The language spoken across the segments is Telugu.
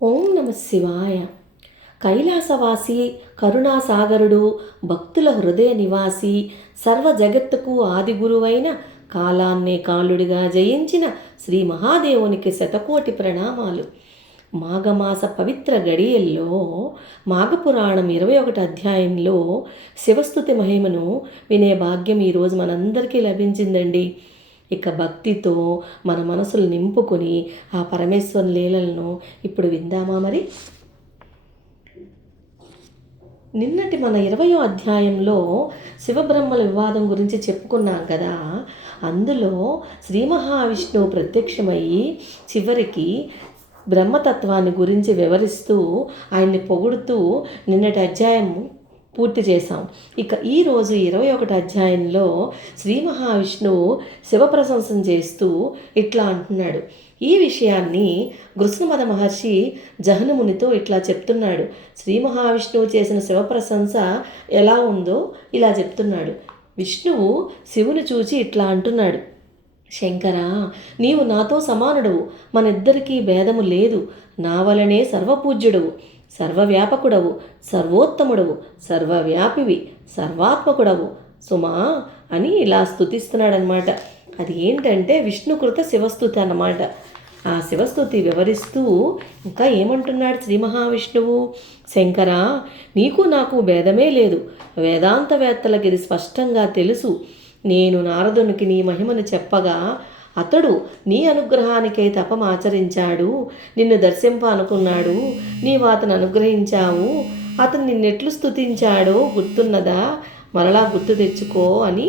ఓం నమ శివాయ. కైలాసవాసి, కరుణాసాగరుడు, భక్తుల హృదయ నివాసి, సర్వ జగత్తుకు ఆది గురువైన కాలాన్నే కాలుడిగా జయించిన శ్రీ మహాదేవునికి శతకోటి ప్రణామాలు. మాఘమాస పవిత్ర గడియల్లో మాఘపురాణం 21 అధ్యాయంలో శివస్తుతి మహిమను వినే భాగ్యం ఈరోజు మనందరికీ లభించిందండి. ఇక భక్తితో మన మనసులు నింపుకొని ఆ పరమేశ్వరుని లీలలను ఇప్పుడు విందామా మరి. నిన్నటి మన 20వ అధ్యాయంలో శివబ్రహ్మల వివాదం గురించి చెప్పుకున్నాం కదా. అందులో శ్రీ మహావిష్ణువు ప్రత్యక్షమయ్యి చివరికి బ్రహ్మతత్వాన్ని గురించి వివరిస్తూ ఆయన్ని పొగుడుతూ నిన్నటి అధ్యాయం పూర్తి చేశాం. ఇక ఈరోజు 21 అధ్యాయంలో శ్రీ మహావిష్ణువు శివప్రశంసం చేస్తూ ఇట్లా అంటున్నాడు. ఈ విషయాన్ని గృత్సమద మహర్షి జహ్నుమునితో ఇట్లా చెప్తున్నాడు. శ్రీ మహావిష్ణువు చేసిన శివప్రశంస ఎలా ఉందో ఇలా చెప్తున్నాడు. విష్ణువు శివుని చూచి ఇట్లా అంటున్నాడు. శంకరా, నీవు నాతో సమానుడవు, మనిద్దరికీ భేదము లేదు. నా వలనే సర్వపూజ్యుడవు, సర్వవ్యాపకుడవు, సర్వోత్తముడవు, సర్వవ్యాపివి, సర్వాత్మకుడవు సుమా అని ఇలా స్తుతిస్తున్నాడనమాట. అది ఏంటంటే విష్ణుకృత శివస్తుతి అన్నమాట. ఆ శివస్తుతి వివరిస్తూ ఇంకా ఏమంటున్నాడు శ్రీ మహావిష్ణువు. శంకరా, నీకు నాకు భేదమే లేదు. వేదాంతవేత్తలకి ఇది స్పష్టంగా తెలుసు. నేను నారదునికి నీ మహిమను చెప్పగా అతడు నీ అనుగ్రహానికై తపమాచరించాడు. నిన్ను దర్శింప అనుకున్నాడు. నీవు అతను అనుగ్రహించావు. అతను నిన్నెట్లు స్తుతించాడో గుర్తున్నదా? మరలా గుర్తు తెచ్చుకో అని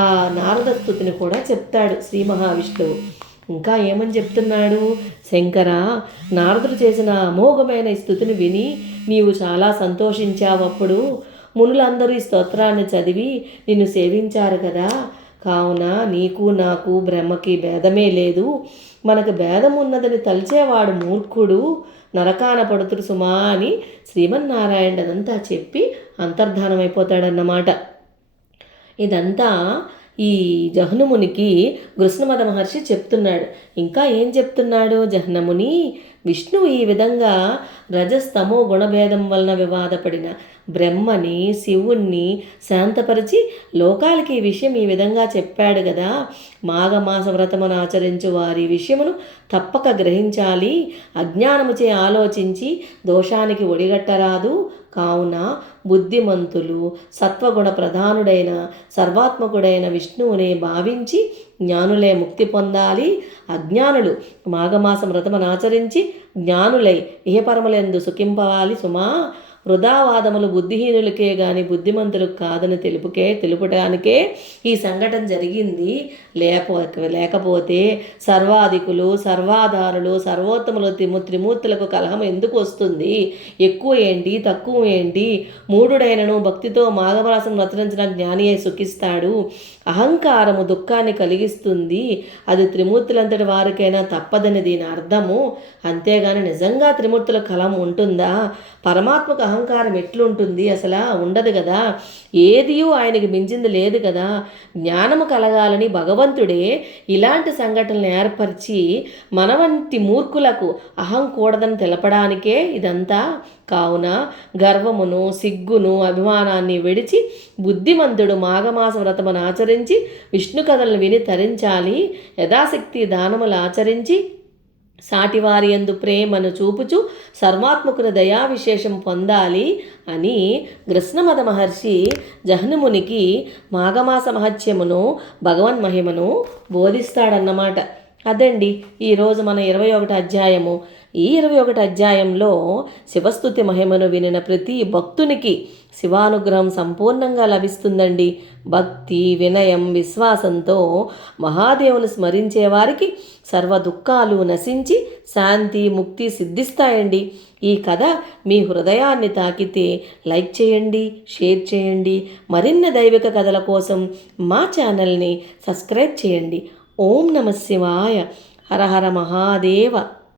ఆ నారద స్తుతిని కూడా చెప్తాడు శ్రీ మహావిష్ణువు. ఇంకా ఏమని చెప్తున్నాడు. శంకర, నారదుడు చేసిన అమోఘమైన ఈ స్తుతిని విని నీవు చాలా సంతోషించావు. అప్పుడు మునులందరూ ఈ స్తోత్రాన్ని చదివి నిన్ను సేవించారు కదా. కావున నీకు నాకు బ్రహ్మకి భేదమే లేదు. మనకు భేదం ఉన్నదని తలిచేవాడు మూర్ఖుడు, నరకాన పడుతుడు సుమా అని శ్రీమన్నారాయణ అదంతా చెప్పి అంతర్ధానమైపోతాడన్నమాట. ఇదంతా ఈ జహ్నుమునికి గృత్సమద మహర్షి చెప్తున్నాడు. ఇంకా ఏం చెప్తున్నాడు జహ్నముని. విష్ణువు ఈ విధంగా రజస్తమో గుణభేదం వలన వివాదపడిన బ్రహ్మని, శివుణ్ణి శాంతపరిచి లోకాలకి ఈ విషయం ఈ విధంగా చెప్పాడు కదా. మాఘమాస వ్రతమును ఆచరించు వారి విషయమును తప్పక గ్రహించాలి. అజ్ఞానముచే ఆలోచించి దోషానికి ఒడిగట్టరాదు. కావున బుద్ధిమంతులు సత్వగుణ ప్రధానుడైన సర్వాత్మకుడైన విష్ణువునే భావించి జ్ఞానులే ముక్తి పొందాలి. అజ్ఞానులు మాఘమాసం వ్రతమును ఆచరించి జ్ఞానులై ఇహపరములందు సుఖింపవాలి సుమా. వృధావాదములు బుద్ధిహీనులకే గాని బుద్ధిమంతులకు కాదని తెలుపటానికే ఈ సంఘటన జరిగింది. లేకపోతే సర్వాధికులు, సర్వాధారులు, సర్వోత్తములు త్రిమూర్తులకు కలహం ఎందుకు వస్తుంది? ఎక్కువ ఏంటి, తక్కువ ఏంటి? మూఢుడైనను భక్తితో మాఘమాసం వ్రతించిన జ్ఞాని అయి సుఖిస్తాడు. అహంకారము దుఃఖాన్ని కలిగిస్తుంది. అది త్రిమూర్తులంతటి వారికైనా తప్పదని దీని అర్థము. అంతేగాని నిజంగా త్రిమూర్తుల కలహం ఉంటుందా? పరమాత్మకు అహంకారం ఎట్లుంటుంది? అసలు ఉండదు కదా. ఏదియూ ఆయనకి మించింది లేదు కదా. జ్ఞానము కలగాలని భగవంతుడే ఇలాంటి సంఘటనలు ఏర్పరిచి మన వంటి మూర్ఖులకు అహం కూడదని తెలపడానికే ఇదంతా. కావున గర్వమును, సిగ్గును, అభిమానాన్ని విడిచి బుద్ధిమంతుడు మాఘమాస వ్రతమును ఆచరించి విష్ణు కథలను విని తరించాలి. యథాశక్తి దానములు ఆచరించి సాటివారి యందు ప్రేమను చూపుచు సర్వాత్మకుని దయా విశేషం పొందాలి అని గృత్సమద మహర్షి జహ్నుమునికి మాఘమాస మహత్యమును, భగవన్మహిమను బోధిస్తాడన్నమాట. అదండి ఈరోజు మన 21 అధ్యాయము. ఈ 21 అధ్యాయంలో శివస్తుతి మహిమను వినిన ప్రతి భక్తునికి శివానుగ్రహం సంపూర్ణంగా లభిస్తుందండి. భక్తి, వినయం, విశ్వాసంతో మహాదేవుని స్మరించే వారికి సర్వ దుఃఖాలు నశించి శాంతి, ముక్తి సిద్ధిస్తాయండి. ఈ కథ మీ హృదయాన్ని తాకితే లైక్ చేయండి, షేర్ చేయండి. మరిన్ని దైవిక కథల కోసం మా ఛానల్ని సబ్స్క్రైబ్ చేయండి. ఓం నమ శివాయ. హర హర మహాదేవ.